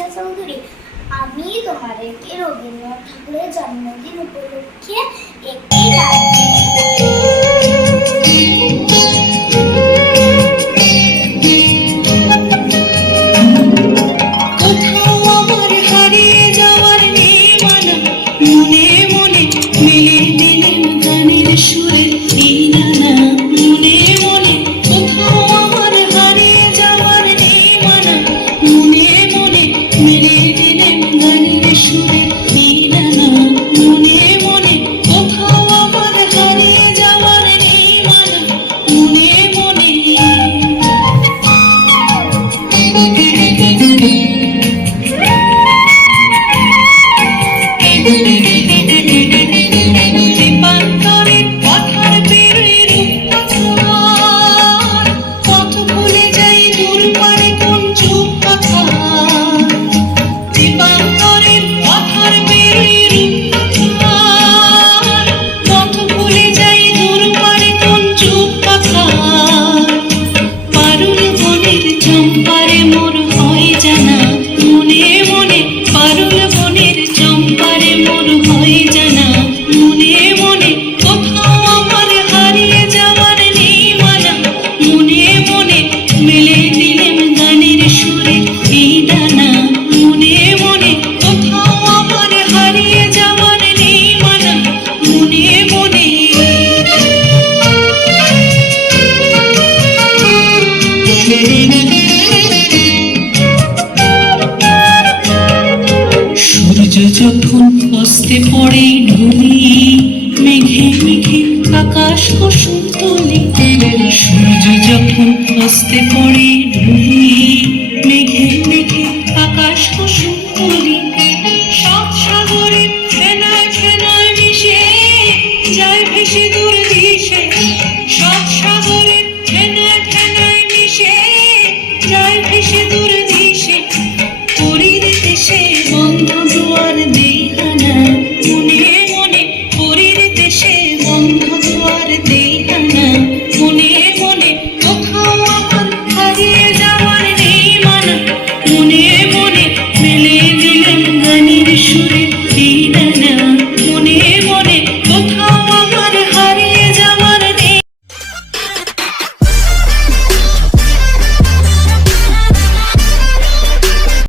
মিঠা চৌধুরী আমি তোমাদেরকে রবীন্দ্রনাথ ঠাকুরের জন্মদিন উপলক্ষে একটি চম্পারে মোর যখন হস্তে পড়ে ঢুলি, মেঘে মেঘে আকাশ কুসুম তুলি সূর্য যখন হস্তে পড়ে ঢুলি, মেঘে মেঘে আকাশ কুসুম তুলি সাত সাগরে ফেনায় ফেনায় মিশে, যায় ভেসে দূর দিশে, সব সাগরে ফেনায় ফেনায় মিশে, যায় ভেসে দূর